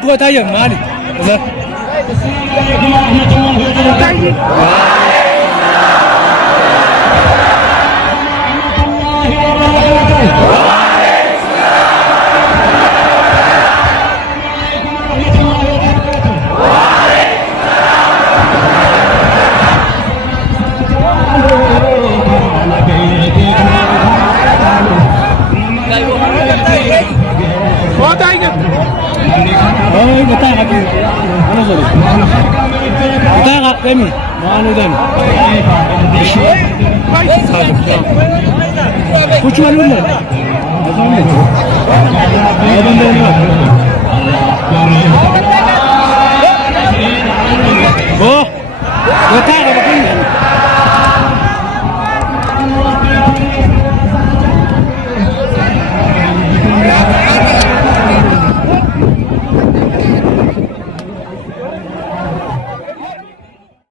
ko tayo mali. Betul. Oh, bata ka din. Ano sorry? Bata ka, Kemi. Ano din? Kuch malum hai. Oh, bata ka.